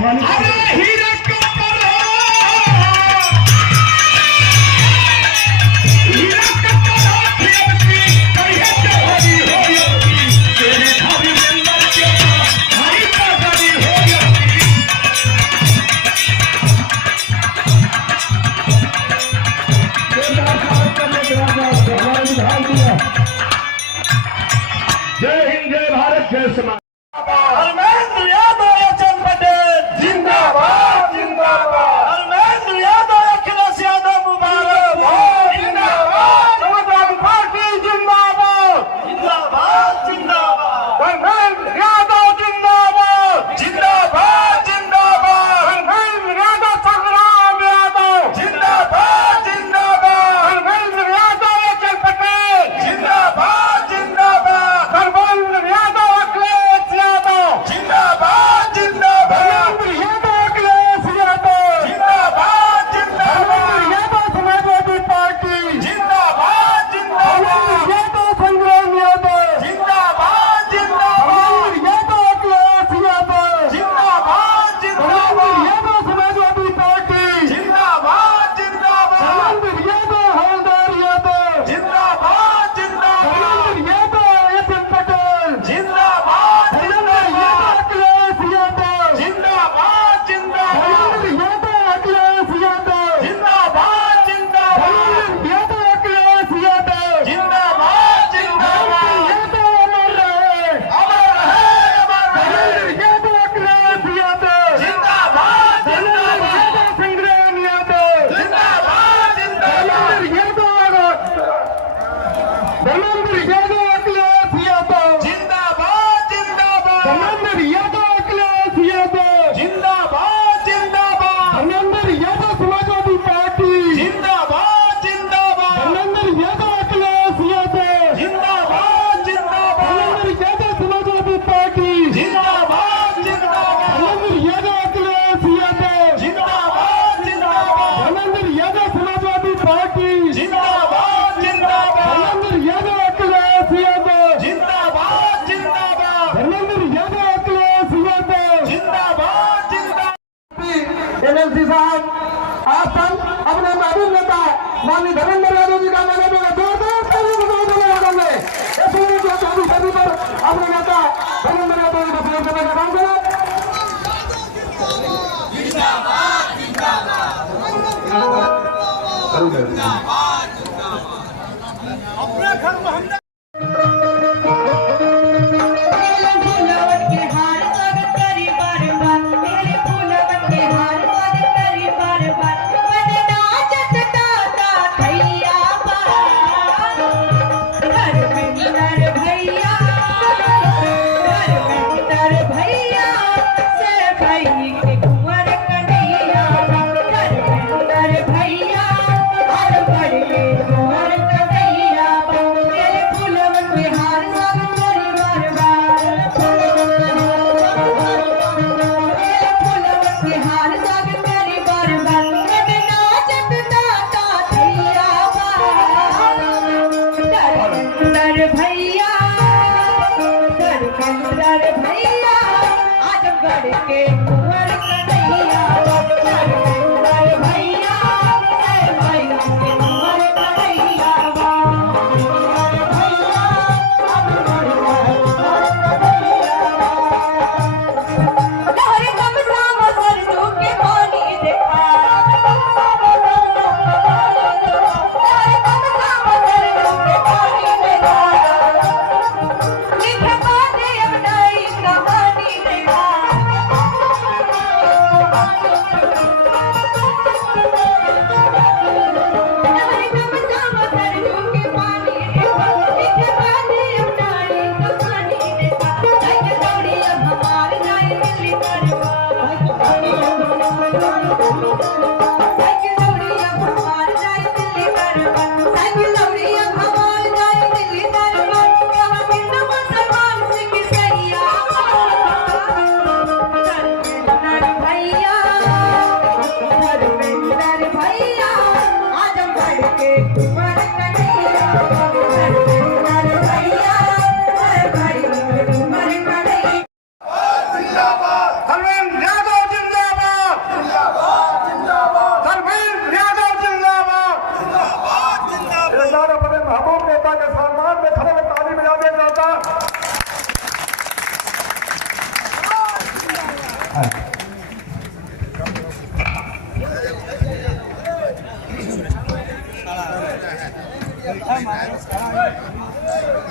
अरे हीरे को जय हिंद, जय भारत, जय समाज। धर्मेंद्र यादव अचल पटेल जिंदाबाद जिंदाबाद। धर्मेंद्र यादव अखिलेश यादव मुबारक जिंदाबाद। समाजवादी पार्टी जिंदाबाद जिंदाबाद जिंदाबाद। धर्मेंद्र यादव जिंदाबाद जिंदाबाद जिंदाबाद। धर्मेंद्र यादव संग्राम यादव जिंदाबाद जिंदाबाद। धर्मेंद्र यादव अचल पटेल जिंदाबाद जिंदाबाद। धर्मेंद्र यादव अखिलेश यादव जिंदाबाद जिंदाबाद। धर्मेंद्र यादव अखिलेश यादव जिंदाबाद जिंदाबाद। यादव समाजवादी पार्टी जिंदाबाद जिंदाबाद। यादव संग्राम यादव जिंदाबाद जिंदाबाद। यादव अखिलेश यादव जिंदाबाद जिंदाबाद। यादव समाजवादी पार्टी जिंदाबाद जिंदाबाद। यादव हवलदार यादव जिंदाबाद जिंदाबाद। यादव अचल पटेल जिंदाबाद जिंदाबाद। अखिलेश यादव जिंदाबाद जिंदाबाद। यादव अखिलेश यादव जिंदाबाद जिंदाबाद। यादव अखिलेश यादव जिंदाबाद जिंदाबाद। यादव अमर रहे अमर रहे अमर रहे। यादव अखिलेश यादव जिंदाबाद जिंदाबाद। यादव संग्राम यादव जिंदाबाद जिंदाबाद। धर्मेंद्र यादव अखिलेश यादव जिंदाबाद जिंदाबाद। धर्मेंद्र यादव अखिलेश यादव जिंदाबाद जिंदाबाद। धर्मेंद्र यादव समाजवादी पार्टी जिंदाबाद जिंदाबाद। धर्मेंद्र यादव अखिलेश यादव जिंदाबाद जिंदाबाद। धर्मेंद्र यादव समाजवादी पार्टी जिंदाबाद जिंदाबाद। धर्मेंद्र यादव अखिलेश यादव जिंदाबाद जिंदाबाद। धर्मेंद्र यादव समाजवादी पार्टी जिंदाबाद जिंदाबाद। धर्मेंद्र यादव अखिलेश यादव जिंदाबाद जिंदाबाद। धर्मेंद्र यादव अखिलेश यादव जिंदाबाद जिंदाबाद। एमएलसी साहब, आप सब अपने महबूब नेता माननीय धर्मेंद्र यादव जी का मैंने जोरदार करेंगे। जो 24 सदी पर अपने नेता धर्मेंद्र यादव जी का सहयोग करने का काम करें। अपने घर में हमने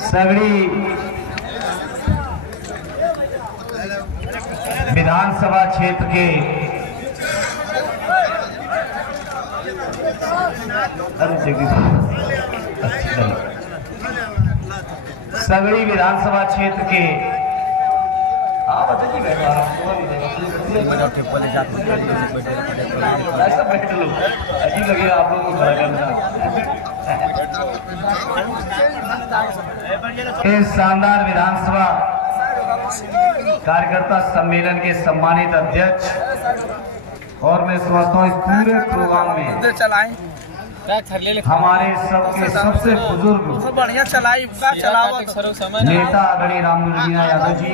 सगड़ी विधानसभा क्षेत्र के सगड़ी विधानसभा क्षेत्र के ऐसा बैठ लो, अजीब लगेगा आप लोगों को खड़ा करना। इस शानदार विधानसभा कार्यकर्ता सम्मेलन के सम्मानित अध्यक्ष और मैं समझता हूँ इस पूरे प्रोग्राम में हमारे सबके सबसे बुजुर्ग बढ़िया चलाई नेता आदरणीय रामनुरजीना यादव जी,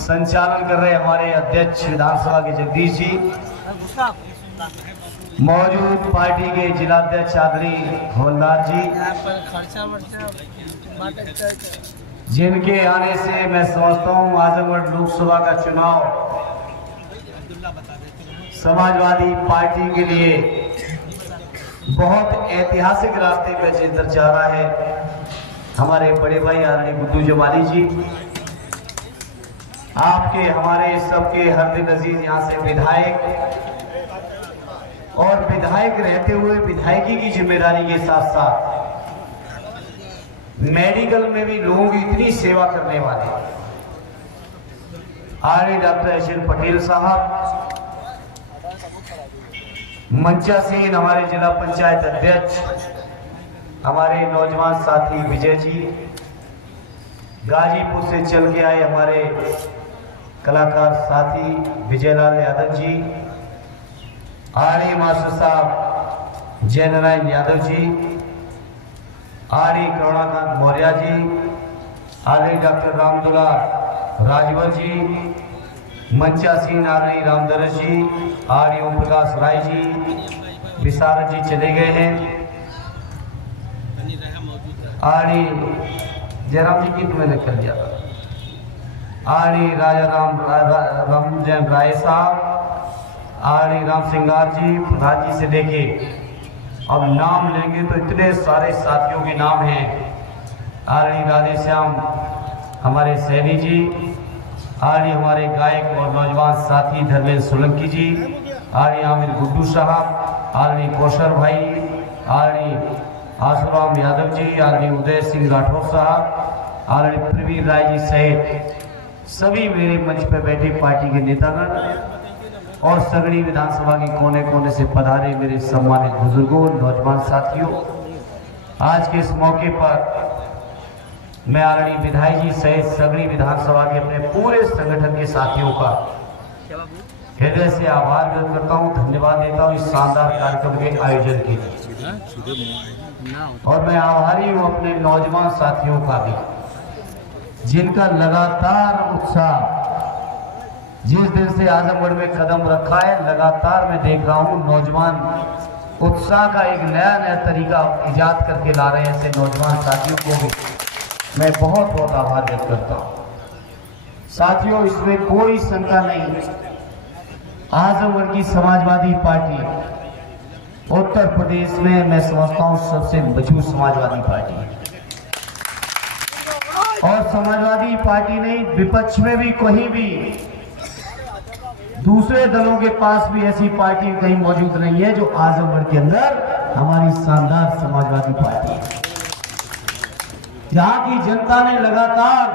संचालन कर रहे हमारे अध्यक्ष विधानसभा के जगदीश जी, मौजूद पार्टी के जिलाध्यक्ष आदरणीय हवलदार जी, जिनके आने से मैं समझता हूँ आजमगढ़ लोकसभा का चुनाव समाजवादी पार्टी के लिए बहुत ऐतिहासिक रास्ते पे चलकर जा रहा है। हमारे बड़े भाई आदरणीय गुड्डू जमाली जी, आपके हमारे सबके हरदिल अजीज यहाँ से विधायक और विधायक रहते हुए विधायकी की जिम्मेदारी के साथ साथ मेडिकल में भी लोगों की इतनी सेवा करने वाले आर्य डॉक्टर एच.एन. पटेल साहब, मंचा सिंह हमारे जिला पंचायत अध्यक्ष, हमारे नौजवान साथी विजय जी, गाजीपुर से चल के आए हमारे कलाकार साथी विजयलाल यादव जी, आर्य मास्टर साहब जयनारायण यादव जी, आर्य करुणाकांत मौर्य जी, आर्य डॉक्टर रामदुला राजवर जी, मंचा सिंह आर्य रामदरस जी, आर्य ओम प्रकाश राय जी, विशारद जी चले गए हैं, आर्य जयराम जी की मैंने कर दिया, आर्य राजा रामजन राय साहब, आर्य राम सिंगार जी, प्रधान जी से लेके अब नाम लेंगे तो इतने सारे साथियों के नाम हैं। आर्य राधे श्याम हमारे सैनी जी, आर्य हमारे गायक और नौजवान साथी धर्मेंद्र सोलंकी जी, आर्य आमिर गुड्डू साहब, आर्य कौशल भाई, आर्य आसुराम यादव जी, आर्य उदय सिंह राठौर साहब, आर्य प्रवीर राय जी सहित सभी मेरे मंच पर बैठे पार्टी के नेतागण और सगड़ी विधानसभा के कोने कोने से पधारे मेरे सम्मानित बुजुर्गों, नौजवान साथियों, आज के इस मौके पर मैं आदरणीय विधायक जी सहित सगड़ी विधानसभा के अपने पूरे संगठन के साथियों का हृदय से आभार व्यक्त करता हूं, धन्यवाद देता हूं इस शानदार कार्यक्रम के आयोजन के लिए। और मैं आभारी हूं अपने नौजवान साथियों का भी, जिनका लगातार उत्साह जिस दिन से आजमगढ़ में कदम रखा है, लगातार मैं देख रहा हूं नौजवान उत्साह का एक नया नया तरीका इजाद करके ला रहे हैं। ऐसे नौजवान साथियों को भी मैं बहुत बहुत आभार व्यक्त करता हूं। साथियों, इसमें कोई शंका नहीं, आजमगढ़ की समाजवादी पार्टी उत्तर प्रदेश में मैं समझता हूं सबसे मजबूत समाजवादी पार्टी है। और समाजवादी पार्टी नहीं, विपक्ष में भी कहीं भी दूसरे दलों के पास भी ऐसी पार्टी कहीं मौजूद नहीं है जो आजमगढ़ के अंदर हमारी शानदार समाजवादी पार्टी है। यहाँ की जनता ने लगातार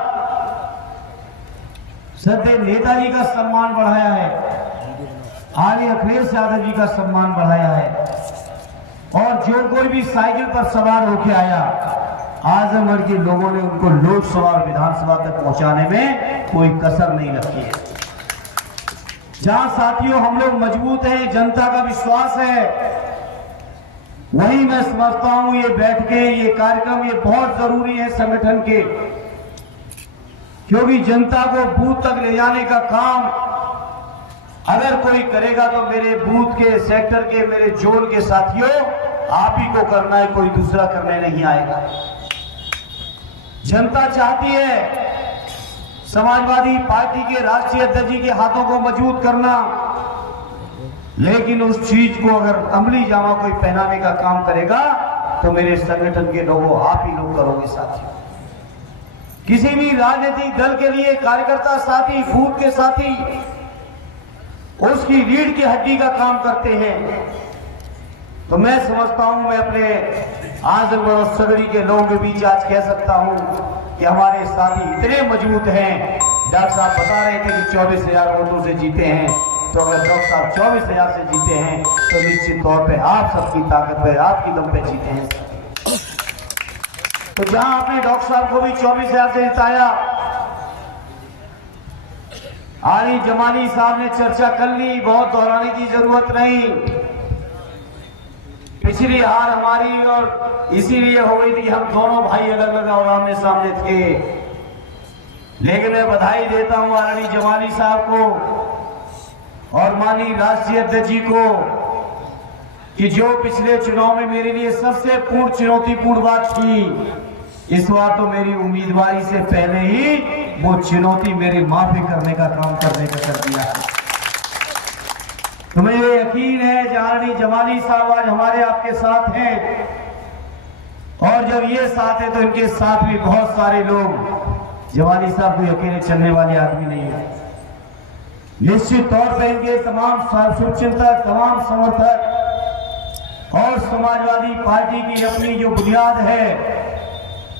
श्रद्धेय नेताजी का सम्मान बढ़ाया है, आर्य अखिलेश यादव जी का सम्मान बढ़ाया है, और जो कोई भी साइकिल पर सवार होकर आया, आजमगढ़ के लोगों ने उनको लोकसभा और विधानसभा तक पहुंचाने में कोई कसर नहीं रखी है। जहां साथियों हम लोग मजबूत हैं, जनता का विश्वास है, वहीं मैं समझता हूं ये बैठकें, ये कार्यक्रम ये बहुत जरूरी है संगठन के, क्योंकि जनता को बूथ तक ले जाने का काम अगर कोई करेगा तो मेरे बूथ के, सेक्टर के, मेरे जोन के साथियों आप ही को करना है, कोई दूसरा करने नहीं आएगा। जनता चाहती है समाजवादी पार्टी के राष्ट्रीय अध्यक्ष जी के हाथों को मजबूत करना, लेकिन उस चीज को अगर अमली जामा कोई पहनाने का काम करेगा तो मेरे संगठन के लोगों आप ही लोग करोगे साथियों। किसी भी राजनीतिक दल के लिए कार्यकर्ता साथी, बूथ के साथी उसकी रीढ़ की हड्डी का काम करते हैं। तो मैं समझता हूं, मैं अपने आजमगढ़ और सगड़ी के लोगों के बीच आज कह सकता हूं कि हमारे साथी इतने मजबूत हैं। डॉक्टर साहब बता रहे थे कि 24,000 वोटों से जीते हैं, तो अगर डॉक्टर साहब 24,000 से जीते हैं तो निश्चित तौर पे आप सबकी ताकत पे, आपकी दम पे जीते हैं। तो जहां आपने डॉक्टर साहब को भी 24,000 से जिताया, आली जमाली साहब ने चर्चा कर ली, बहुत दोहराने की जरूरत नहीं। पिछली हार हमारी और इसीलिए हो गई थी कि हम दोनों भाई अलग अलग और आमने सामने थे। लेकिन मैं बधाई देता हूं आली जमाली साहब को और माननीय राष्ट्रीय अध्यक्ष जी को कि जो पिछले चुनाव में मेरे लिए सबसे पूर्ण चुनौतीपूर्ण बात थी, इस बार तो मेरी उम्मीदवारी से पहले ही वो चुनौती मेरे माफी करने का काम करने का कर दिया। तो मुझे यकीन है जानी जमाली साहब आज हमारे आपके साथ हैं, और जब ये साथ है तो इनके साथ भी बहुत सारे लोग। जमाली साहब कोई अकेले चलने वाले आदमी नहीं है। निश्चित तौर पर इनके तमाम शुभचिंतक, तमाम समर्थक और समाजवादी पार्टी की अपनी जो बुनियाद है,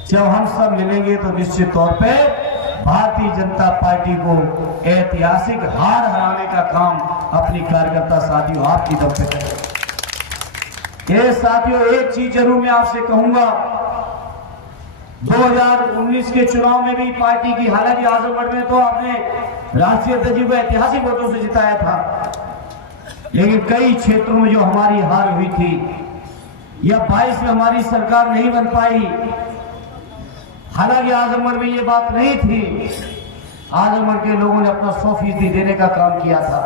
जब हम सब मिलेंगे तो निश्चित तौर पे भारतीय जनता पार्टी को ऐतिहासिक हार हराने का काम अपनी कार्यकर्ता साथियों आपकी दम पे करें। ये साथियों एक चीज जरूर मैं आपसे कहूंगा, 2019 के चुनाव में भी पार्टी की, हालांकि आजमगढ़ में तो आपने राष्ट्रीय अध्यक्ष जी को ऐतिहासिक वोटों से जिताया था, लेकिन कई क्षेत्रों में जो हमारी हार हुई थी या 22 में हमारी सरकार नहीं बन पाई। हालांकि आजमगढ़ में ये बात नहीं थी, आजमगढ़ के लोगों ने अपना 100% देने का काम किया था,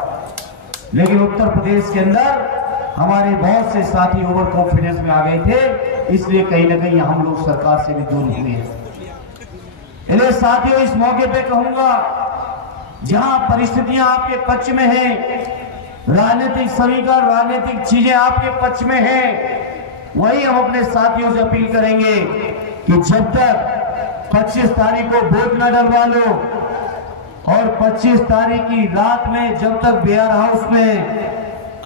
लेकिन उत्तर प्रदेश के अंदर हमारे बहुत से साथी ओवर कॉन्फिडेंस में आ गए थे, इसलिए कहीं ना कहीं हम लोग सरकार से भी दूर हुए हैं। इसलिए साथियों इस मौके पे कहूंगा, जहां परिस्थितियां आपके पक्ष में हैं, राजनीतिक समीकरण, राजनीतिक चीजें आपके पक्ष में हैं, वही हम अपने साथियों से अपील करेंगे कि जब तक 25 तारीख को वोट न डलवा लो और 25 तारीख की रात में जब तक बिहार हाउस में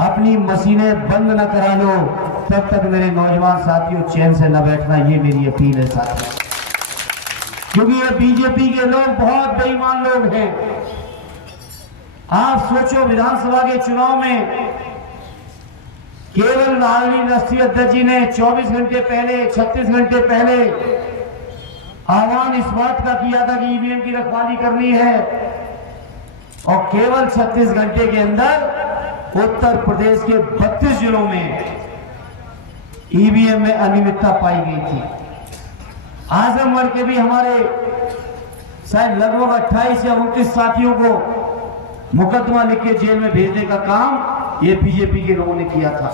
अपनी मशीनें बंद न करा लो, तब तक मेरे नौजवान साथियों चैन से न बैठना, ये मेरी अपील है साथियों। क्योंकि ये बीजेपी के लोग बहुत बेईमान लोग हैं। आप सोचो, विधानसभा के चुनाव में केवल माननीय राष्ट्रीय अध्यक्ष जी ने 24 घंटे पहले, 36 घंटे पहले आह्वान इस बात का किया था कि ईवीएम की रखवाली करनी है, और केवल 36 घंटे के अंदर उत्तर प्रदेश के 32 जिलों में ईवीएम में अनियमितता पाई गई थी। आजमगढ़ के भी हमारे शायद लगभग 28 या 29 साथियों को मुकदमा लिख के जेल में भेजने का काम ये बीजेपी के लोगों ने किया था।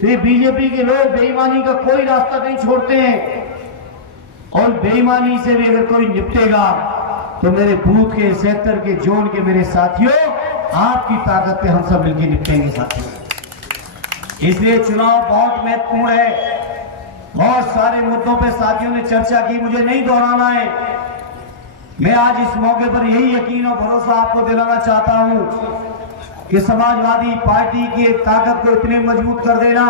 तो ये बीजेपी के लोग बेईमानी का कोई रास्ता नहीं छोड़ते हैं, और बेईमानी से भी अगर कोई निपटेगा तो मेरे बूथ के, सेक्टर के, जोन के मेरे साथियों, आपकी ताकत पे हम सब मिलकर निपटेंगे साथियों। इसलिए चुनाव बहुत महत्वपूर्ण है। बहुत सारे मुद्दों पे साथियों ने चर्चा की, मुझे नहीं दोहराना है। मैं आज इस मौके पर यही यकीन और भरोसा आपको दिलाना चाहता हूं कि समाजवादी पार्टी की एक ताकत को इतने मजबूत कर देना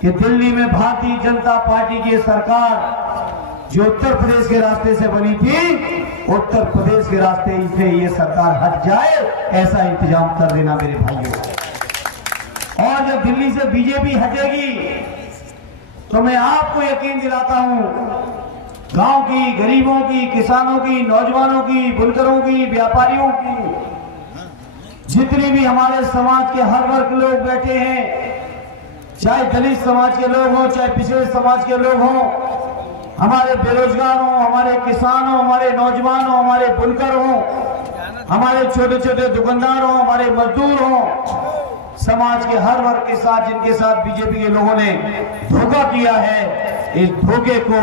कि दिल्ली में भारतीय जनता पार्टी की सरकार जो उत्तर प्रदेश के रास्ते से बनी थी, उत्तर प्रदेश के रास्ते से ये सरकार हट जाए, ऐसा इंतजाम कर देना मेरे भाइयों। और जब दिल्ली से बीजेपी हटेगी तो मैं आपको यकीन दिलाता हूं, गांव की, गरीबों की, किसानों की, नौजवानों की, बुनकरों की, व्यापारियों की, जितने भी हमारे समाज के हर वर्ग लोग बैठे हैं, चाहे दलित समाज के लोग हों, चाहे पिछड़े समाज के लोग हों, हमारे बेरोजगार हों, हमारे किसान हों, हमारे नौजवान हों, हमारे बुनकर हों, हमारे छोटे छोटे दुकानदार हों, हमारे मजदूर हों, समाज के हर वर्ग के साथ जिनके साथ बीजेपी के लोगों ने धोखा किया है, इस धोखे को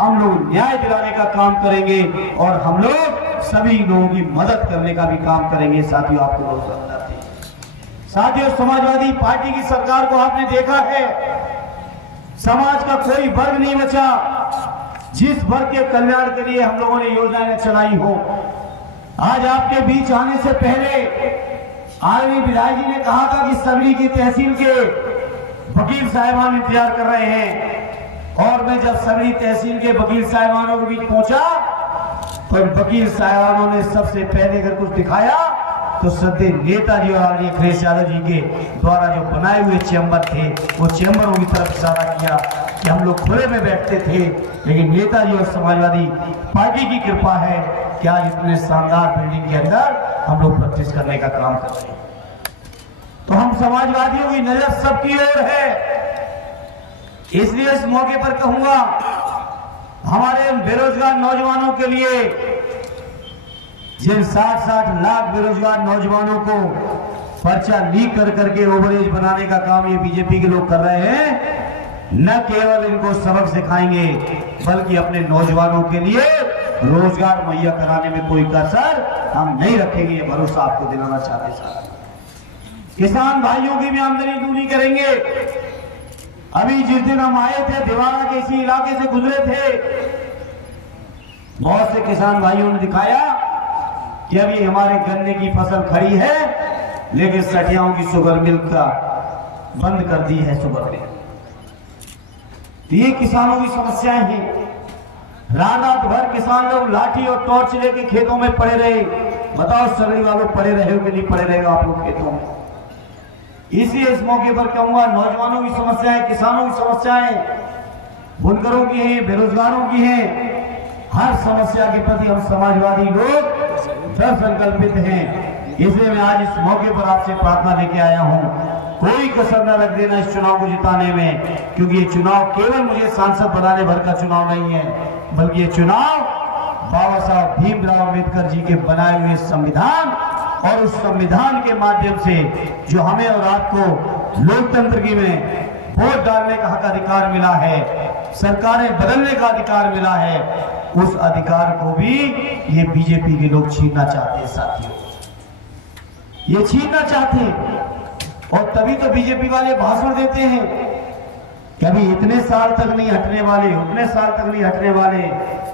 हम लोग न्याय दिलाने का काम करेंगे और हम लोग सभी लोगों की मदद करने का भी काम करेंगे। साथियों आपको बहुत साथियों, समाजवादी पार्टी की सरकार को आपने देखा है, समाज का कोई वर्ग नहीं बचा जिस वर्ग के कल्याण के लिए हम लोगों ने योजनाएं चलाई हो। आज आपके बीच आने से पहले आदरणीय विधायक जी ने कहा था कि सगड़ी की तहसील के वकील साहिबान इंतजार कर रहे हैं, और मैं जब सगड़ी तहसील के वकील साहिबानों के बीच पहुंचा तो वकील साहिबानों ने सबसे पहले अगर कुछ दिखाया तो सद्य नेताजी और आदरणीय अखिलेश यादव जी के द्वारा जो बनाए हुए चैम्बर थे, वो चैम्बरों की तरफ इशारा किया कि हम लोग खुले में बैठते थे, लेकिन नेताजी और समाजवादी पार्टी की कृपा है कि आज इतने शानदार बिल्डिंग के अंदर हम लोग प्रैक्टिस करने का काम कर रहे हैं। तो हम समाजवादियों की नजर सबकी ओर है, इसलिए इस मौके पर कहूंगा हमारे बेरोजगार नौजवानों के लिए, जिन 60-60 लाख बेरोजगार नौजवानों को पर्चा लीक कर करके ओवरेज बनाने का काम ये बीजेपी के लोग कर रहे हैं, न केवल इनको सबक सिखाएंगे बल्कि अपने नौजवानों के लिए रोजगार मुहैया कराने में कोई कसर हम नहीं रखेंगे, ये भरोसा आपको दिलाना चाहते साहब। किसान भाइयों की भी आमदनी दूनी करेंगे। अभी जिस दिन हम आए थे दिवारा के इसी इलाके से गुजरे थे, बहुत से किसान भाइयों ने दिखाया कि अभी हमारे गन्ने की फसल खड़ी है, लेकिन सठियाओं की शुगर मिल का बंद कर दी है शुगर मिल। ये किसानों की समस्याएं हैं। रात भर किसान लोग लाठी और टॉर्च लेके खेतों में पड़े रहे। बताओ सगड़ी वालों, पड़े रहे हो कि नहीं पड़े रहेगा आप लोग खेतों में? इसलिए इस मौके पर कहूंगा, नौजवानों की समस्याएं, किसानों की समस्याएं, बुनकरों की हैं, बेरोजगारों की हैं, हर समस्या के प्रति हम समाजवादी लोग दृढ़ संकल्पित हैं। इसलिए मैं आज इस मौके पर आपसे प्रार्थना लेके आया हूं, कोई कसर न रख देना इस चुनाव को जिताने में, क्योंकि ये चुनाव केवल मुझे सांसद बनाने भर का चुनाव नहीं है, बल्कि ये चुनाव बाबा साहब भीमराव अम्बेडकर जी के बनाए हुए संविधान और उस संविधान के माध्यम से जो हमें और आपको लोकतंत्र की में वोट डालने का हक अधिकार मिला है, सरकारें बदलने का अधिकार मिला है, उस अधिकार को भी ये बीजेपी के लोग छीनना चाहते हैं साथियों, ये छीनना चाहते हैं। और तभी तो बीजेपी वाले भाषण देते हैं कि अभी इतने साल तक नहीं हटने वाले, उतने साल तक नहीं हटने वाले,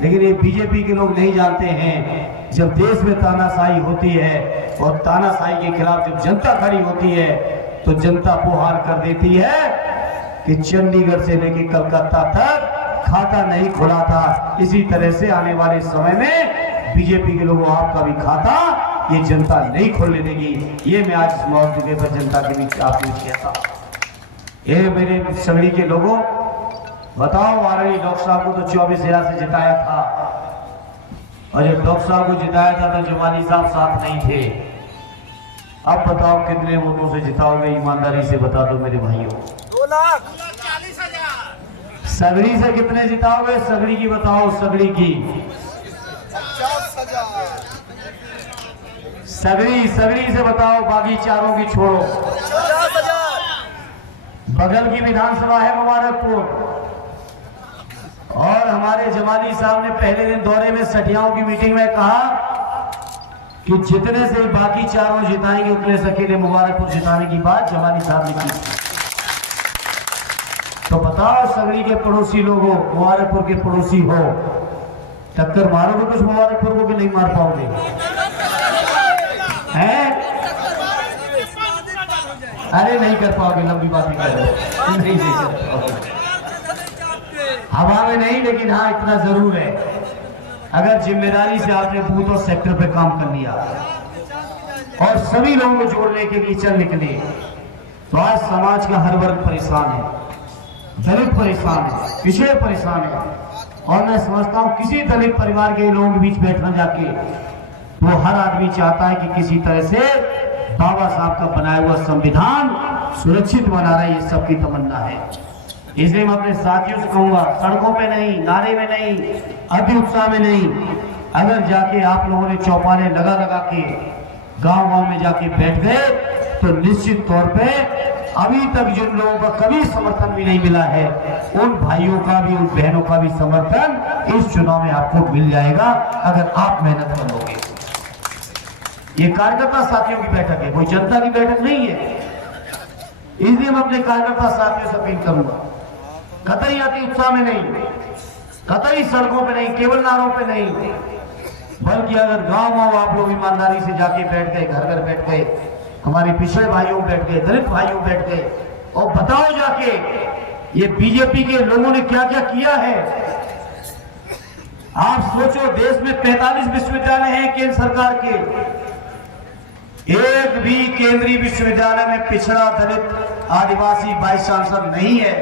लेकिन ये बीजेपी के लोग नहीं जानते हैं, जब देश में तानाशाही होती है और तानाशाही के खिलाफ जब जनता खड़ी होती है तो जनता पुहार कर देती है कि चंडीगढ़ से लेकर कलकत्ता तक खाता नहीं खुला था, इसी तरह से आने वाले समय में बीजेपी के लोगों आपका भी खाता ये जनता नहीं खोलने देगी। ये मैं आज इस मौके पर जनता के बीच आपको कहता हूं। ये मेरे सगड़ी के लोगों, बताओ, आदरणीय डॉक्टर साहब को तो 24,000 से जिताया था, और जब डॉक्टर साहब को जिताया था तो जमानी साहब साथ नहीं थे। अब बताओ कितने वोटों से जिताओगे? ईमानदारी से बता दो मेरे भाइयों। 2,40,000। सगड़ी से कितने जिताओगे? सगड़ी की बताओ, सगड़ी की। 50,000। सगड़ी से बताओ, बाकी चारों की छोड़ो। 50,000। बगल की विधानसभा है मुबारकपुर, और हमारे जमाली साहब ने पहले दिन दौरे में सठियाओं की मीटिंग में कहा कि जितने से बाकी चारों जिताएंगे उतने से अकेले मुबारकपुर जिताने की बात जमाली साहब ने की। तो बताओ, सगड़ी के पड़ोसी लोग हो, मुबारकपुर के पड़ोसी हो, टक्कर मारोगे कुछ मुबारकपुर को कि नहीं मार पाओगे? हैं? अरे नहीं कर पाओगे, लंबी बातें कर रहे हो, नहीं कर पाओगे। हवा में नहीं, लेकिन हाँ इतना जरूर है, अगर जिम्मेदारी से आपने बूथ और सेक्टर पे काम कर लिया और सभी लोगों को जोड़ने के लिए चल निकले, तो आज समाज का हर वर्ग परेशान है, दलित परेशान है, पिछड़े परेशान है, और मैं समझता हूं किसी दलित परिवार के लोगों के बीच बैठना जाके तो हर आदमी चाहता है कि किसी तरह से बाबा साहब का बनाया हुआ संविधान सुरक्षित बना रहे, ये सबकी तमन्ना है। इसलिए मैं अपने साथियों से कहूंगा, सड़कों पे नहीं, नारे में नहीं, अति उत्साह में नहीं, अगर जाके आप लोगों ने चौपाले लगा के गांव में जाके बैठ गए तो निश्चित तौर पे अभी तक जिन लोगों का कभी समर्थन भी नहीं मिला है, उन भाइयों का भी, उन बहनों का भी समर्थन इस चुनाव में आपको मिल जाएगा अगर आप मेहनत कर लोगे। ये कार्यकर्ता साथियों की बैठक है, कोई जनता की बैठक नहीं है। इसलिए मैं अपने कार्यकर्ता साथियों से अपील करूंगा, कतई अति उत्साह में नहीं, कतई सड़कों पे नहीं, केवल नारों पे नहीं, बल्कि अगर गांव आप लोग ईमानदारी से जाके बैठ गए, घर घर बैठ गए, हमारे पिछड़े भाइयों बैठ गए, दलित भाइयों बैठ गए और बताओ जाके ये बीजेपी के लोगों ने क्या क्या किया है। आप सोचो, देश में 45 विश्वविद्यालय हैं केंद्र सरकार के, एक भी केंद्रीय विश्वविद्यालय में पिछड़ा, दलित, आदिवासी वाइस चांसलर नहीं है।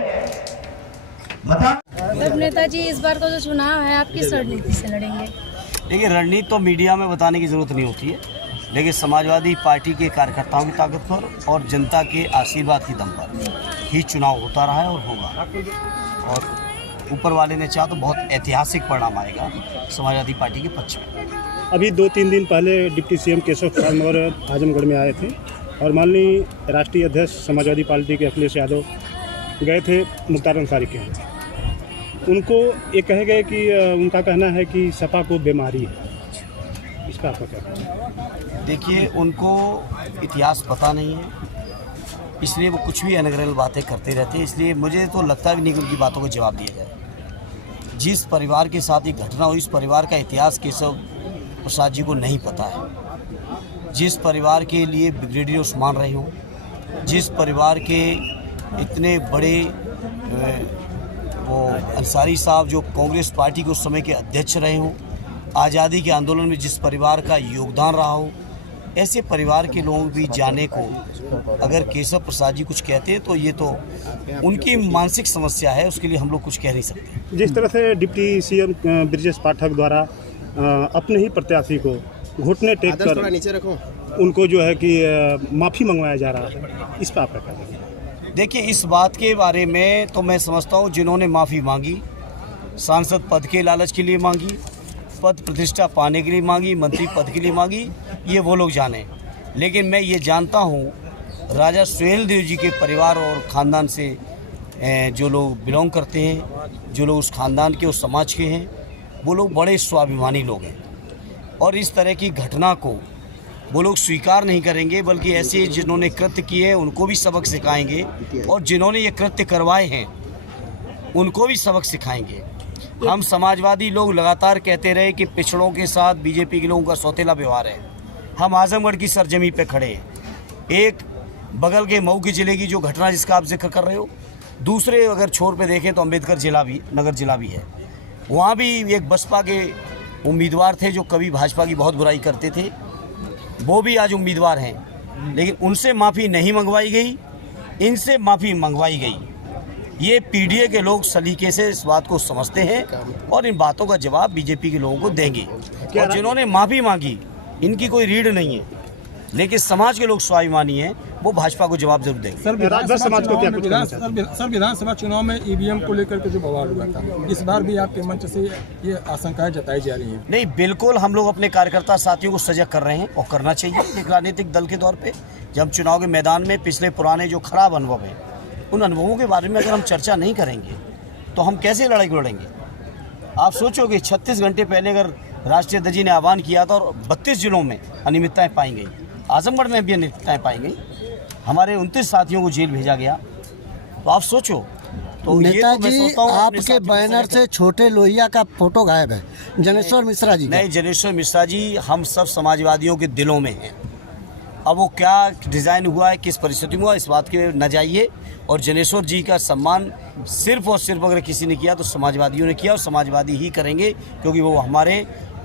बता तब नेताजी इस बार का जो चुनाव है आप किस रणनीति से लड़ेंगे? देखिए, रणनीति तो मीडिया में बताने की जरूरत नहीं होती है, लेकिन समाजवादी पार्टी के कार्यकर्ताओं की ताकत पर और जनता के आशीर्वाद की दम पर ही चुनाव होता रहा है और होगा, और ऊपर वाले ने चाहा तो बहुत ऐतिहासिक परिणाम आएगा समाजवादी पार्टी के पक्ष में। अभी 2-3 दिन पहले डिप्टी सीएम केशव प्रसाद मौर्य आजमगढ़ में आए थे और माननीय राष्ट्रीय अध्यक्ष समाजवादी पार्टी के अखिलेश यादव गए थे मुख्तार अंसारी के यहाँ। उनको ये कहे गए कि उनका कहना है कि सपा को बीमारी है, इस पर आपका क्या कहना है? देखिए, उनको इतिहास पता नहीं है, इसलिए वो कुछ भी अनगरल बातें करते रहते हैं, इसलिए मुझे तो लगता भी नहीं कि उनकी बातों को जवाब दिया जाए। जिस परिवार के साथ ये घटना हुई, इस परिवार का इतिहास केशव प्रसाद जी को नहीं पता है। जिस परिवार के लिए ब्रिगेडियर उस्मान रहे हों, जिस परिवार के इतने बड़े वो अंसारी साहब जो कांग्रेस पार्टी के उस समय के अध्यक्ष रहे हों, आज़ादी के आंदोलन में जिस परिवार का योगदान रहा हो, ऐसे परिवार के लोग भी जाने को अगर केशव प्रसाद जी कुछ कहते हैं तो ये तो उनकी मानसिक समस्या है, उसके लिए हम लोग कुछ कह नहीं सकते। जिस तरह से डिप्टी सीएम ब्रजेश पाठक द्वारा अपने ही प्रत्याशी को घुटने टेक कर नीचे रखो, उनको जो है कि माफ़ी मंगवाया जा रहा है, इस पर आपका क्या कहना है? देखिए, इस बात के बारे में तो मैं समझता हूँ जिन्होंने माफ़ी मांगी, सांसद पद के लालच के लिए मांगी, पद प्रतिष्ठा पाने के लिए मांगी, मंत्री पद के लिए मांगी, ये वो लोग जाने। लेकिन मैं ये जानता हूँ राजा सुहेल देव जी के परिवार और ख़ानदान से जो लोग बिलोंग करते हैं, जो लोग उस ख़ानदान के, उस समाज के हैं, वो लोग बड़े स्वाभिमानी लोग हैं और इस तरह की घटना को वो लोग स्वीकार नहीं करेंगे, बल्कि ऐसे जिन्होंने कृत्य किए हैं उनको भी सबक सिखाएंगे और जिन्होंने ये कृत्य करवाए हैं उनको भी सबक सिखाएंगे। हम समाजवादी लोग लगातार कहते रहे कि पिछड़ों के साथ बीजेपी के लोगों का सौतेला व्यवहार है। हम आजमगढ़ की सरजमी पे खड़े हैं। एक बगल के मऊ के ज़िले की जो घटना जिसका आप जिक्र कर रहे हो, दूसरे अगर छोर पे देखें तो अम्बेडकर जिला भी, नगर जिला भी है। वहाँ भी एक बसपा के उम्मीदवार थे जो कभी भाजपा की बहुत बुराई करते थे, वो भी आज उम्मीदवार हैं, लेकिन उनसे माफ़ी नहीं मंगवाई गई, इनसे माफ़ी मंगवाई गई। ये पीडीए के लोग सलीके से इस बात को समझते हैं और इन बातों का जवाब बीजेपी के लोगों को देंगे। और जिन्होंने माफ़ी मांगी इनकी कोई रीढ़ नहीं है, लेकिन समाज के लोग स्वाभिमानी हैं, वो भाजपा को जवाब जरूर देंगे। सर, विधानसभा चुनाव में ईवीएम को लेकर के जो बवाल हुआ था, इस बार भी आपके मंच से ये आशंकाएं जताई जा रही हैं? नहीं, बिल्कुल हम लोग अपने कार्यकर्ता साथियों को सजग कर रहे हैं और करना चाहिए एक राजनीतिक दल के तौर पे। जब चुनाव के मैदान में पिछले पुराने जो खराब अनुभव हैं, उन अनुभवों के बारे में अगर हम चर्चा नहीं करेंगे तो हम कैसे लड़ाई लड़ेंगे? आप सोचोगे 36 घंटे पहले अगर राष्ट्रीय अध्यक्ष जी ने आह्वान किया था और 32 जिलों में अनियमितताएँ पाई गई, आजमगढ़ में भी अनियमितताएँ पाई गई, हमारे 29 साथियों को जेल भेजा गया, तो आप सोचो। तो नेताजी, आपके बैनर से छोटे लोहिया का फोटो गायब है, जनेश्वर मिश्रा जी। नहीं, जनेश्वर मिश्रा जी हम सब समाजवादियों के दिलों में हैं। अब वो क्या डिज़ाइन हुआ है, किस परिस्थिति में हुआ, इस बात के न जाइए। और जनेश्वर जी का सम्मान सिर्फ और सिर्फ अगर किसी ने किया तो समाजवादियों ने किया और समाजवादी ही करेंगे, क्योंकि वो हमारे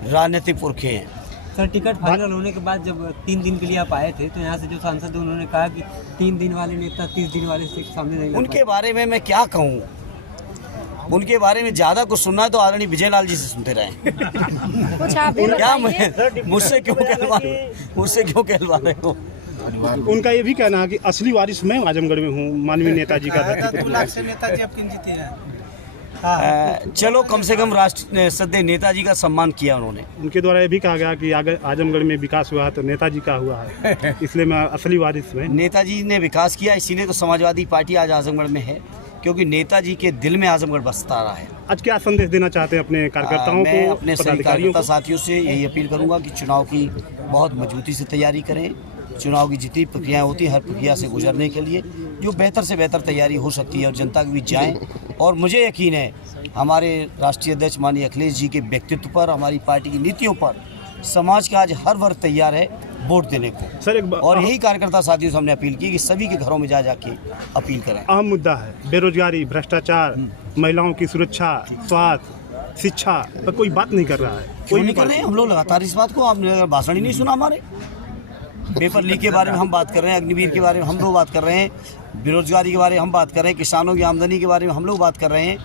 राजनीतिक पुरखे हैं। सर, टिकट फाइनल होने के बाद जब 3 दिन के लिए आप आए थे तो यहाँ से जो सांसद हैं उन्होंने कहा कि 3 दिन वाले नेता 30 दिन वाले से सामने नहीं लड़ पाए। उनके बारे में मैं क्या कहूँ, उनके बारे में ज़्यादा कुछ सुनना है तो आदरणीय विजय लाल जी से सुनते रहें। कुछ आप भी क्या बताइए। मुझसे क्यों कहलवा रहे हो? उनका ये भी कहना है कि असली वारिस मैं आजमगढ़ में हूँ, माननीय नेताजी का धरती। नेताजी आपके जीते हैं। चलो, कम से कम राष्ट्र सदैव नेताजी का सम्मान किया उन्होंने। उनके द्वारा ये भी कहा गया कि अगर आजमगढ़ में विकास हुआ है तो नेताजी का हुआ है, इसलिए मैं असली वारिस में। नेताजी ने विकास किया, इसीलिए तो समाजवादी पार्टी आज आजमगढ़ में है, क्योंकि नेताजी के दिल में आजमगढ़ बसता रहा है। आज क्या संदेश देना चाहते हैं अपने कार्यकर्ताओं को, मैं अपने सभी पदाधिकारियों कार्यकर्ता को? साथियों से यही अपील करूंगा कि चुनाव की बहुत मजबूती से तैयारी करें। चुनाव की जितनी प्रक्रियाएं होती हैं, हर प्रक्रिया से गुजरने के लिए जो बेहतर से बेहतर तैयारी हो सकती है और जनता के बीच जाएं। और मुझे यकीन है हमारे राष्ट्रीय अध्यक्ष माननीय अखिलेश जी के व्यक्तित्व पर, हमारी पार्टी की नीतियों पर समाज का आज हर वर्ग तैयार है वोट देने को। सर और यही कार्यकर्ता साथियों से हमने अपील की कि सभी के घरों में जा जाके अपील करें। अहम मुद्दा है बेरोजगारी, भ्रष्टाचार, महिलाओं की सुरक्षा, स्वास्थ्य, शिक्षा पर कोई बात नहीं कर रहा है। कोई नहीं कर रहे हैं, हम लोग लगातार इस बात को, आपने भाषण ही नहीं सुना हमारे। पेपर लीक के बारे में हम बात कर रहे हैं, अग्निवीर के बारे में हम लोग बात कर रहे हैं, बेरोजगारी के बारे में हम बात कर रहे हैं, किसानों की आमदनी के बारे में हम लोग बात कर रहे हैं,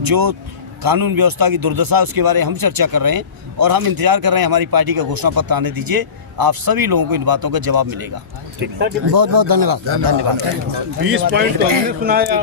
जो कानून व्यवस्था की दुर्दशा है उसके बारे में हम चर्चा कर रहे हैं। और हम इंतजार कर रहे हैं हमारी पार्टी का घोषणा पत्र आने दीजिए, आप सभी लोगों को इन बातों का जवाब मिलेगा। बहुत बहुत धन्यवाद। 20 पॉइंट तो हमने सुनाया।